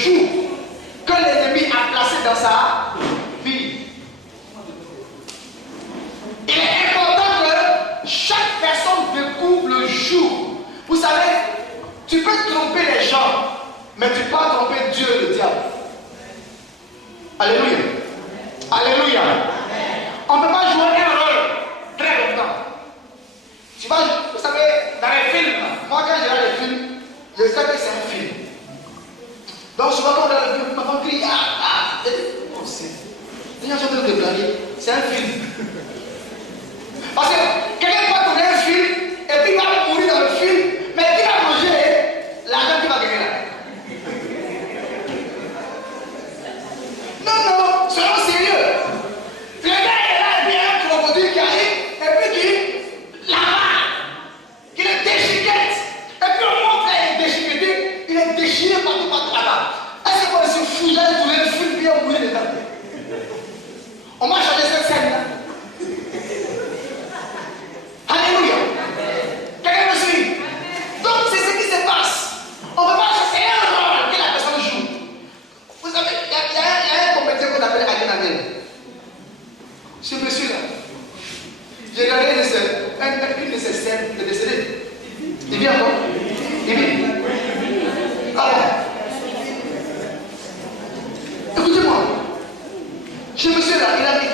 joug que l'ennemi a placé dans sa vie. Il est important que chaque personne découvre le jour. Vous savez, tu peux tromper les gens, mais tu peux pas tromper Dieu et le diable. Alléluia. Alléluia. On ne peut pas jouer un rôle très longtemps. Tu vas, vous savez, dans les films, moi quand je regarde les films, je sais que c'est un film. Donc souvent quand on regarde le film, ma femme crie, oh c'est. Les gens sont en train de blaguer, c'est un film. Parce que quelqu'un peut tourner un film, et puis il va mourir dans le film, mais qui va manger l'argent qui va gagner là. Non, soyons sérieux. Le gars est là, il y a un crocodile qui arrive, et puis qui là-bas, qui le déchiquette. Et puis on montre là, il est déchiqueté, il est déchiré partout là-bas. Est-ce qu'on se fout là, il tourne le film, puis on mourir dedans? On va changer cette scène là. Alléluia. Quelqu'un me suit? Donc c'est ce qui se passe. On ne peut pas chercher un rôle que la personne joue. Vous savez, il y a un compétiteur qu'on appelle Agenagel. Ce monsieur-là, j'ai regardé une de ses scènes de décédé. Il vient encore? Il vient. Alors, écoutez-moi. Ce monsieur-là, j'ai regardé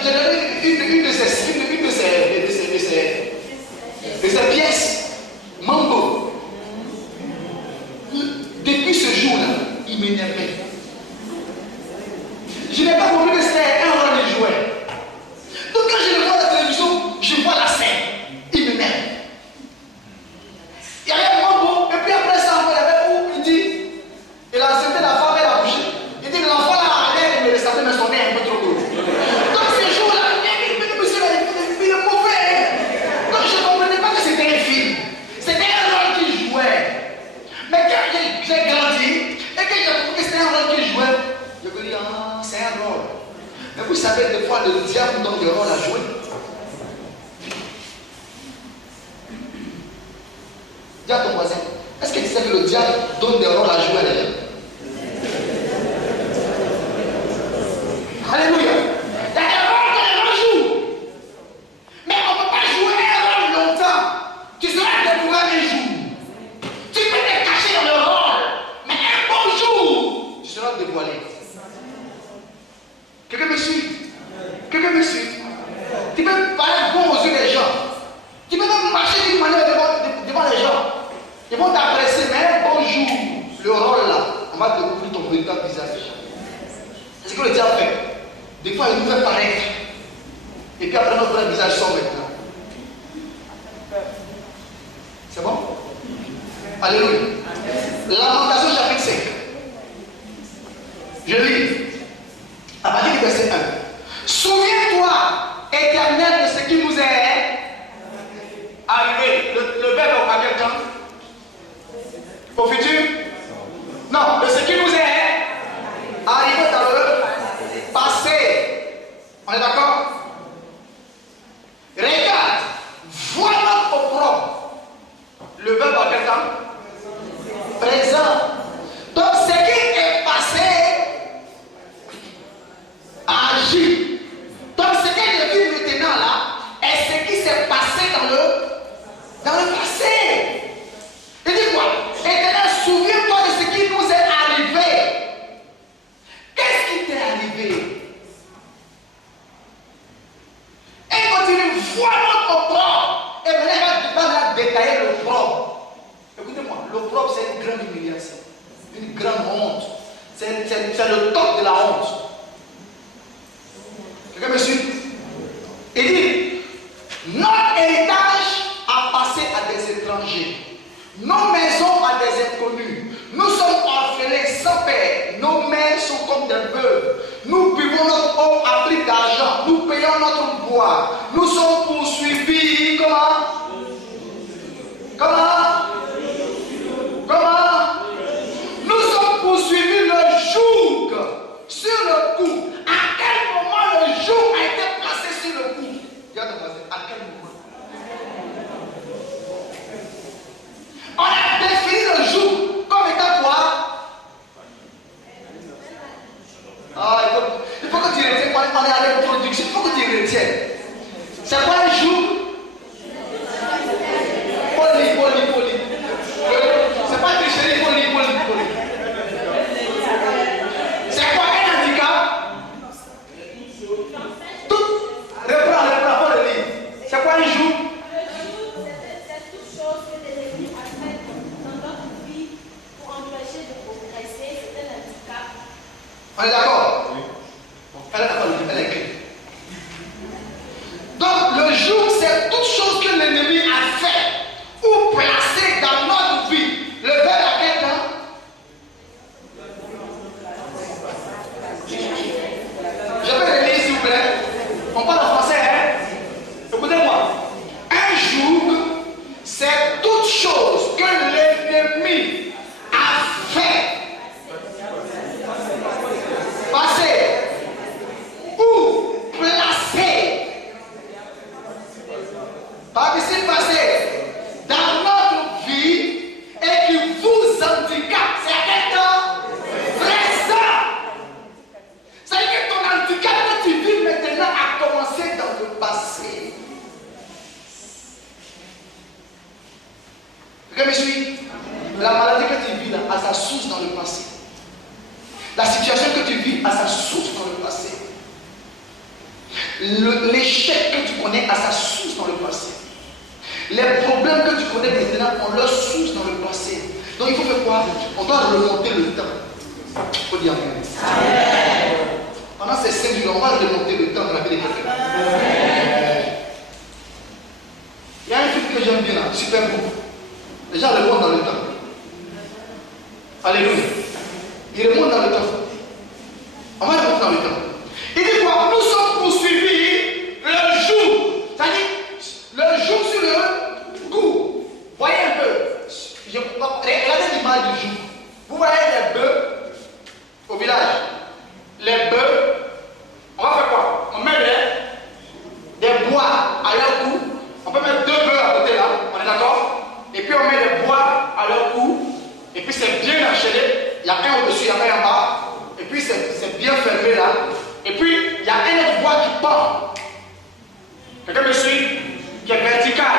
une de ses pièces. Mambo. Depuis ce jour-là, il m'énervait. Je n'ai pas compris que c'était un rôle de jouet. Donc quand je le vois à la télévision, je vois la scène. Il m'énerve. Il y avait un Mambo, et puis après ça, il y avait où il dit, il a accepté la femme, elle a couché. Il dit, l'enfant là, il me ressemblait, mais son nez est un peu trop gros. Donc ce jour-là, il est mauvais. Donc je ne comprenais pas que c'était un film. C'était un rôle qu'il jouait. Mais quand j'ai grandi, et que j'ai compris que c'était un rôle qu'il jouait, je me dis, c'est un rôle. Mais vous savez, des fois, le diable donne des rôles à jouer. Dis à ton voisin, est-ce que tu sais que le diable donne des rôles à jouer à les gens? Alléluia. Il y a des rôles que les gens jouent. Mais on ne peut pas jouer un rôle longtemps. Tu seras découvert un jour. Tu peux te cacher dans le rôle. Mais un bon jour, tu seras dévoilé. Quelqu'un me suit? Quelqu'un me suit? Tu peux paraître bon aux yeux des gens. Tu peux même marcher d'une manière devant les gens. Ils vont t'apprécier, mais un bon jour, le rôle là, on va découvrir ton véritable visage. C'est ce que le diable fait. Des fois, il nous fait paraître. Et puis après, notre vrai visage sort maintenant. C'est bon? Alléluia. Lamentation chapitre 5. Je lis. À partir du verset 1. Souviens-toi, Éternel, de ce qui nous est arrivé. Le verbe à quel temps? Au futur? Non, de ce qui nous est arrivé dans le passé. On est d'accord? Regarde, vois notre opprobre. Le verbe à quel temps? Présent. Donc ce qui est passé agit. Donc ce que je vis maintenant là est ce qui s'est passé dans le passé. Il dit quoi? Éternel, souviens-toi de ce qui nous est arrivé. Qu'est-ce qui t'est arrivé? Et continue, vois notre opprobre. Et maintenant, il va détailler l'opprobre. Écoutez-moi, l'opprobre, c'est une grande humiliation, une grande honte. C'est le top de la honte. Quelqu'un me suit? Il dit, notre héritage a passé à des étrangers. Nos maisons à des inconnus. Nous sommes orphelins sans père. Nos mères sont comme des veuves. Nous buvons notre eau à prix d'argent. Nous payons notre bois. Nous sommes poursuivis. Comment? Nous sommes poursuivis le joug sur le cou. À quel moment le joug a été placé sur le cou? Regarde, à quel moment? On a défini le joug comme étant quoi? est à l'introduction. Il faut que tu retiennes. C'est quoi un jour? Poli. C'est pas tricherie, poli. C'est quoi un handicap? Tout. Reprends, faut le lire. C'est quoi un jour? C'est toute chose que l'ennemi a fait dans notre vie pour empêcher de progresser. C'est un handicap. On est d'accord? Oui. Elle est d'accord, elle est écrite. Donc le jour, c'est toute chose que l'ennemi a fait ou placé dans notre vie. Le verbe à quel temps? Je peux le lire s'il vous plaît. On parle en français, hein? Écoutez-moi. Un jour, c'est toute chose que l'ennemi a fait, passé ou placé. Par ici passé dans notre vie et qui vous handicape. C'est à quel temps? Présent. C'est-à-dire que ton handicap que tu vis maintenant a commencé dans le passé. Vous me suivez? La maladie que tu vis là a sa source dans le passé. La situation que tu vis a sa source dans le passé. L'échec que tu connais a sa source dans le passé. Les problèmes que tu connais maintenant ont leur source dans le passé. Donc il faut faire quoi? On doit remonter le temps. Il faut dire amen. Pendant ces 5 jours, on va remonter le temps de la vie de quelqu'un. Il y a un film que j'aime bien là, super beau. Les gens remontent dans le temps. Alléluia. Ils remontent dans le temps. On va remonter dans le temps. Il dit quoi? Nous sommes poursuivis le jour. C'est-à-dire le jour sur le coup. Voyez un peu. Regardez l'image du jour. Vous voyez les bœufs au village. Les bœufs, on va faire quoi? On met des bois à leur cou. On peut mettre 2 bœufs à côté là. On est d'accord? Et puis on met des bois à leur cou. Et puis c'est bien enchaîné. Il y a un au-dessus, il y a un en bas. Et puis c'est bien fermé là. Et puis il y a un autre bois qui pend. Quelqu'un me suit? Qui est vertical.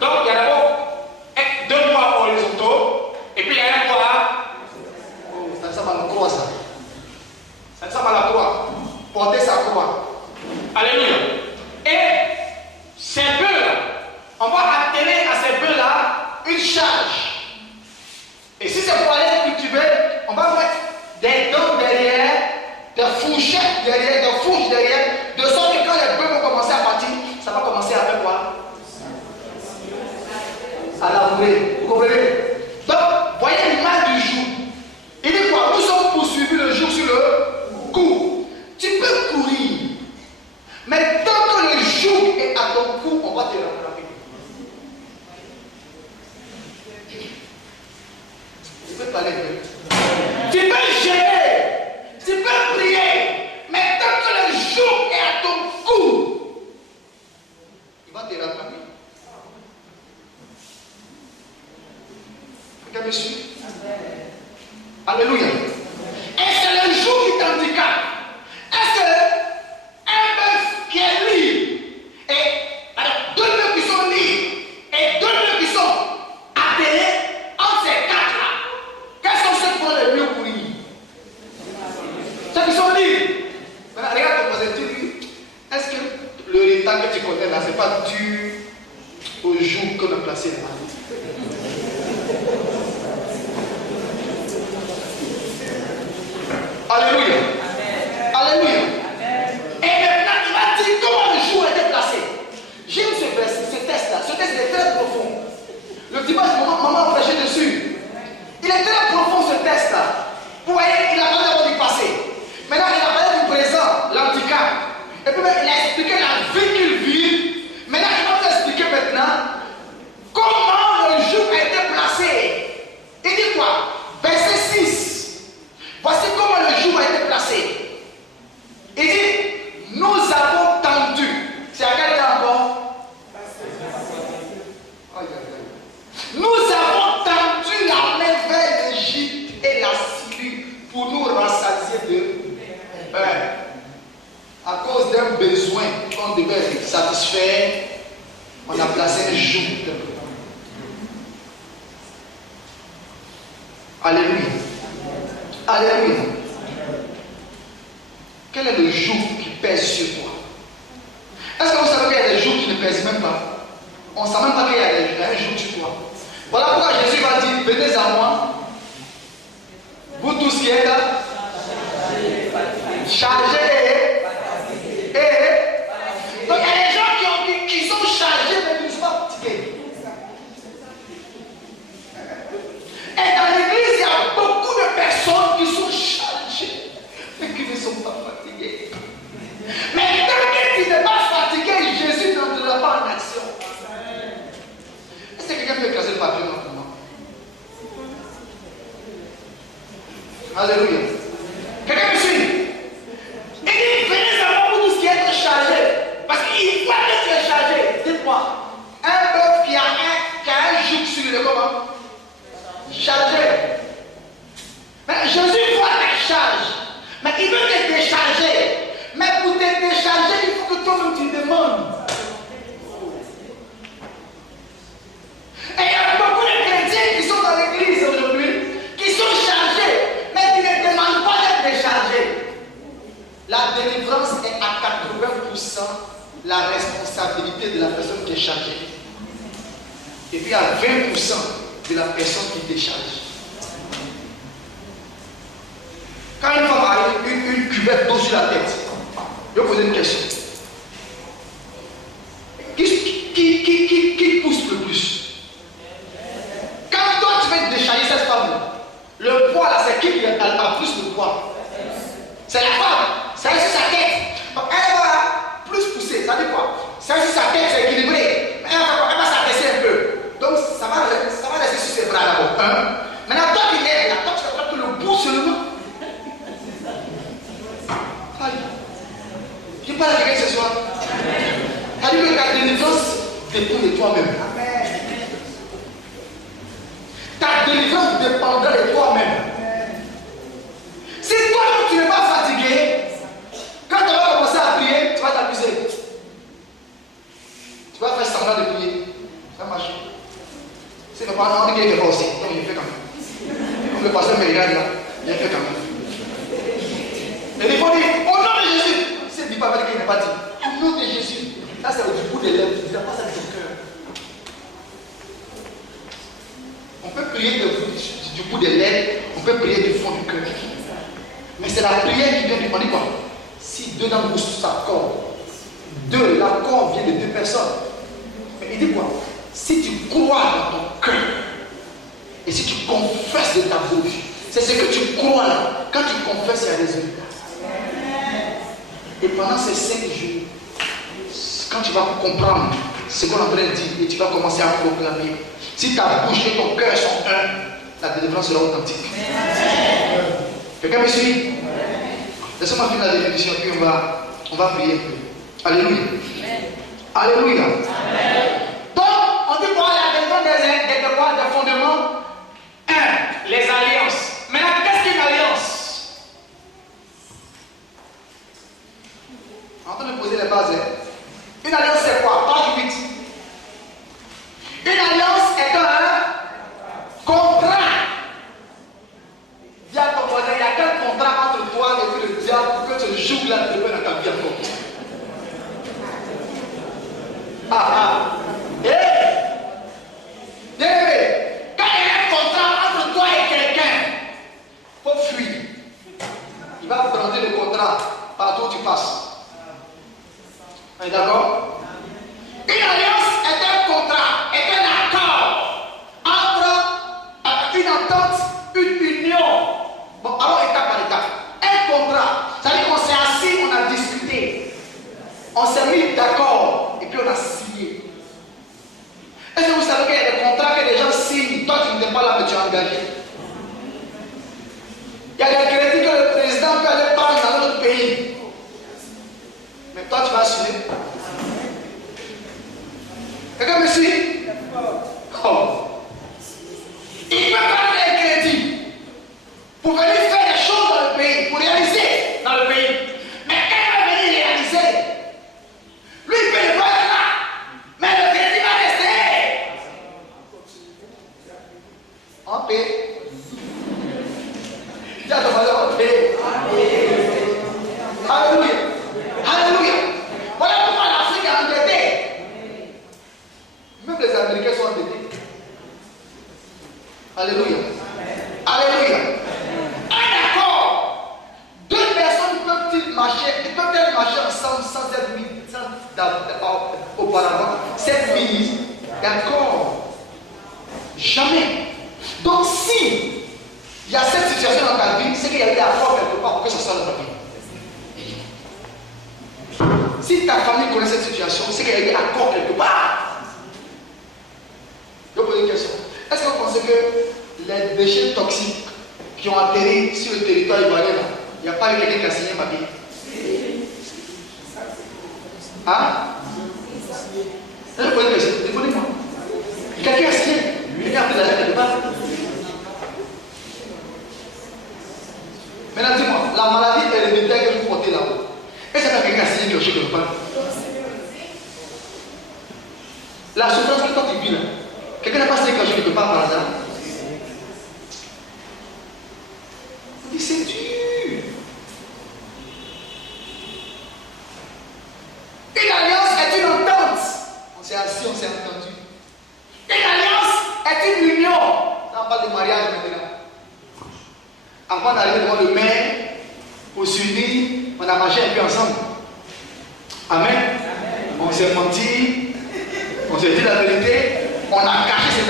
Donc il y a d'abord 2 bois horizontaux. Et puis il y a un bois là. Oh, ça ressemble à la croix ça. Ça ressemble à la croix. Porter sa croix. Alléluia. Et ces bœufs là, on va atteler à ces bœufs là une charge. Et si c'est pour aller cultiver, on va mettre des dents derrière, des fourchettes derrière, des fourches derrière, de sorte que quand les bœufs vont commencer à partir, ça va commencer à faire quoi? À labourer. Vous comprenez? Donc, voyez l'image du jour. Il dit quoi? Nous sommes poursuivis le jour sur le cou. Tu peux courir, mais tant que le jour est à ton cou, on va te rattraper. Tu peux parler de tu peux gérer, tu peux prier, mais tant que le jour est à ton cou, il va te rattraper. Quelqu'un me suit? Alléluia. Et c'est le jour qui t'handicape. Est-ce que un bœuf qui est libre, et alors 2 bœufs qui sont libres, et 2 bœufs qui sont attelés, entre ces 4 là, quels sont ceux qui vont le mieux courir? Ceux qui sont libres. Maintenant, regarde ton voisin, tu dis, est-ce que le retard que tu connais là, c'est pas dû au jour qu'on a placé là? Alléluia. Amen. Alléluia. Amen. Et maintenant, il va dire comment le jour a été placé. J'aime ce test-là. Ce test est très profond. Le dimanche, maman a prêché dessus. Il est très profond ce test-là. Vous voyez, il a parlé d'abord du passé. Maintenant, il a parlé du présent, l'handicap. Et puis, il a expliqué la vie qu'il vit. Maintenant, il va vous expliquer maintenant comment devait satisfaire, on a placé un joug. Alléluia. Alléluia. Quel est le joug qui pèse sur toi? Est-ce que vous savez qu'il y a des jougs qui ne pèsent même pas? On ne sait même pas qu'il y a un joug sur toi. Voilà pourquoi Jésus va dire, venez à moi, vous tous qui êtes là, chargés et... Donc il y a des gens qui sont chargés mais qui ne sont pas fatigués. Et dans l'église, il y a beaucoup de personnes qui sont chargées mais qui ne sont pas fatiguées. Mais tant que tu n'es pas fatigué, Jésus n'entrera pas en action. Est-ce que quelqu'un peut casser le papier pour moi? Alléluia. Quelqu'un me suit? Il dit, venez savoir pour tout ce qui est chargé. Parce qu'il voit que tu es chargé. Dites-moi, un bœuf qui a un joug sur le comment? Chargé. Mais Jésus voit ta charge. Mais il veut te décharger. Mais pour te décharger, il faut que toi-même tu demandes. Et il y a beaucoup de chrétiens qui sont dans l'église aujourd'hui, qui sont chargés, mais qui ne demandent pas d'être déchargés. La délivrance est à 80% la responsabilité de la personne qui est chargée. Et puis à 20% de la personne qui décharge. Quand une femme a une cuvette d'eau sur la tête, je vais poser une question. Qui pousse le plus? Quand toi tu veux décharger cette femme, le poids là, c'est qui a plus de poids? C'est la femme. C'est sur sa tête. Donc elle va plus pousser. Ça dit quoi? C'est sur sa tête, c'est équilibré. Elle va s'abaisser un peu. Donc ça va laisser sur ses bras d'abord. Maintenant, toi qui lèves là, toi tu vas que le bout seulement. Je parle à quelqu'un ce soir. Ça dit que ta délivrance dépend de toi-même. Ta délivrance dépendra de toi-même. Si toi tu n'es pas fatigué, quand tu vas commencer à prier, tu vas t'amuser. Tu vas faire semblant de prier. Ça marche. C'est le pas on dit qu'il est pas aussi. Donc il fait quand même. Comme le pasteur me regarde là, il fait quand même. Et il faut dire, au nom de Jésus. C'est ne dit pas qu'il n'est pas dit. Au nom de Jésus. Ça c'est du bout des lèvres. Tu ne pas ça de ton cœur. On peut prier du bout des lèvres, on peut prier du fond du cœur. Mais c'est la prière qui vient du. On dit quoi? Si deux d'entre vous s'accordent, l'accord vient de deux personnes. Mais il dit quoi? Si tu crois dans ton cœur et si tu confesses de ta bouche, c'est ce que tu crois là. Quand tu confesses, il y a des résultats. Et pendant ces 5 jours, quand tu vas comprendre ce qu'on est en train de dire et tu vas commencer à proclamer, si ta bouche et ton cœur sont un, la délivrance sera authentique. Quelqu'un me suit? Laissez-moi finir la définition puis on va prier un peu. Alléluia. Alléluia. Donc, on dit quoi? La délivrance des fondements. 1. Les alliances. Maintenant, qu'est-ce qu'une alliance? On est en train de poser les bases. Une alliance, c'est quoi? Page 8. Une alliance est un contrat. Dis à ton voisin, il y a quel contrat entre toi et le diable pour que tu joues là de dans ta vie encore? Quand il y a un contrat entre toi et quelqu'un, il faut fuir. Il va prendre le contrat partout où tu passes. On est d'accord? Une alliance est un contrat, est un accord entre une entente, une union. Bon, alors étape par étape. Un contrat, ça veut dire qu'on s'est assis, on a discuté. On s'est mis d'accord et puis on a signé. Est-ce que vous savez qu'il y a des contrats que les gens signent? Toi, tu n'es pas là, mais tu es engagé. Il y a des crédits que le président peut aller prendre dans notre pays. Mais toi, tu vas assumer. Quelqu'un me suit? Oh. Il peut prendre un crédit pour venir faire des choses dans le pays, pour réaliser dans le pays. Mais quand il va venir réaliser, lui auparavant, cette fille, d'accord, jamais. Donc si il y a cette situation dans ta vie, c'est qu'il y a eu accord quelque part pour que ça soit dans ta vie. Si ta famille connaît cette situation, c'est qu'il y a eu accord quelque part. Je vais poser une question. Est-ce que vous pensez que les déchets toxiques qui ont atterri sur le territoire ivoirien, il n'y a pas eu quelqu'un qui a signé un papier? Hein? Je vais poser une question. Répondez-moi. Quelqu'un a signé? Quelqu'un a pris la lettre quelque part? Maintenant, dis-moi, la maladie héréditaire que vous portez là-haut, est-ce que quelqu'un a signé quelque chose quelque part? La souffrance que toi tu vis là, quelqu'un n'a pas signé quelque chose quelque part par hasard? On dit c'est dur. Une alliance est une entente. On s'est assis, on s'est entendu. Une alliance est une union. Là, on parle de mariage maintenant. Avant d'arriver devant le maire, pour s'unir, on a marché un peu ensemble. Amen. On s'est menti, on s'est dit la vérité, on a caché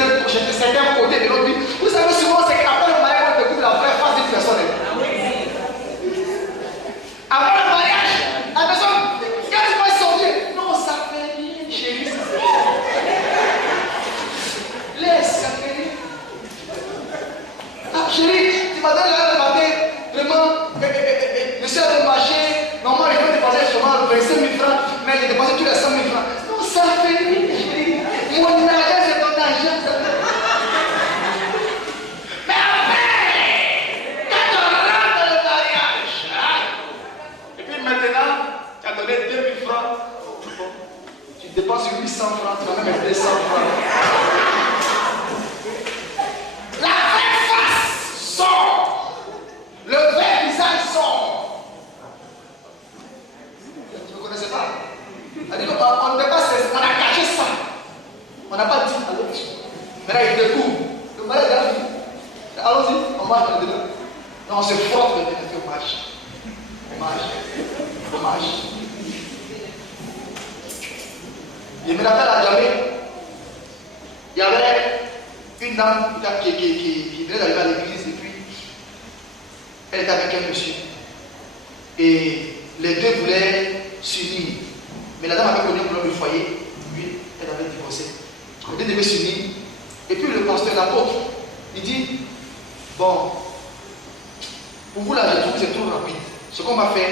certains côtés de notre vie. Vous savez souvent, c'est qu'après le mariage, on découvre la vraie face d'une personne. Après le mariage, la personne, quand tu vas sortir, non, ça fait rien, chérie, ça fait rien. Laisse, ça fait rien. Ah, chérie, tu m'as donné le matin, vraiment, je suis allé marcher, normalement, je vais dépenser seulement 25 000 francs, mais j'ai dépensé tous les 100 000 francs. Non, ça fait rien, chérie. Mon argent, c'est ton argent, ça fait rien. Mais après, quand on rentre dans le mariage, et puis maintenant, tu as donné 2 000 francs, tu dépenses 800 francs, tu vas même mettre 100 francs. La vraie face sort. Le vrai visage sort. Tu ne connaissais pas? On ne dépasse, on a caché ça. On n'a pas dit à l'autre. Maintenant il découvre. Le mariage est là. Allons-y, on marche dedans. Non, on se frotte le député, on marche. On marche. On marche. Et me rappelle à jamais, il y avait une dame qui venait d'arriver à l'église et puis elle était avec un monsieur. Et les deux voulaient s'unir. Mais la dame avait connu un problème de foyer, puis elle avait divorcé. Les deux devaient s'unir. Et puis le pasteur, l'apôtre, il dit, bon, pour vous là, je trouve que c'est trop rapide. Ce qu'on va faire,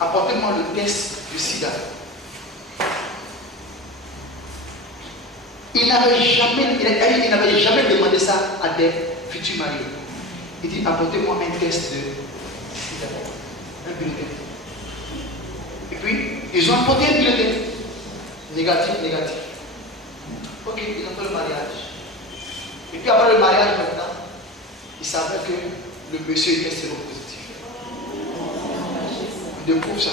apportez-moi le test du sida. Il n'avait jamais demandé ça à des futurs mariés. Il dit, apportez-moi un test de sida, un bulletin. Et puis, ils ont apporté un bulletin. Négatif. Ok, ils ont fait le mariage. Et puis après le mariage maintenant, ils savaient que le monsieur était séropositif. On découvre ça.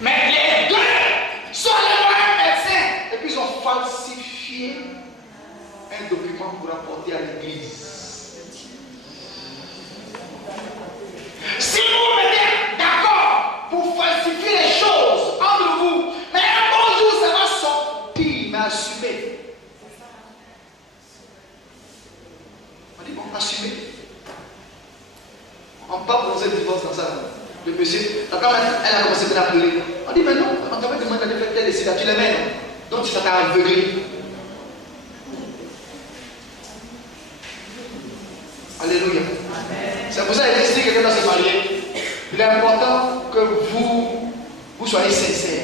Mais les deux sont allés voir un médecin. Et puis ils ont falsifié un document pour apporter à l'église. Si vous vous mettez d'accord pour falsifier les choses entre vous, mais un bon jour ça va sortir, mais assumez. On dit bon, assumez. On part pour nous divorce dans ça. Le monsieur, la femme, elle a commencé à pleurer. On dit mais non, on t'avait demandé de faire tel et tu les mets. Donc ça t'a aveuglé. Alléluia. C'est pour ça que si quelqu'un doit se marier, il est important que vous soyez sincère.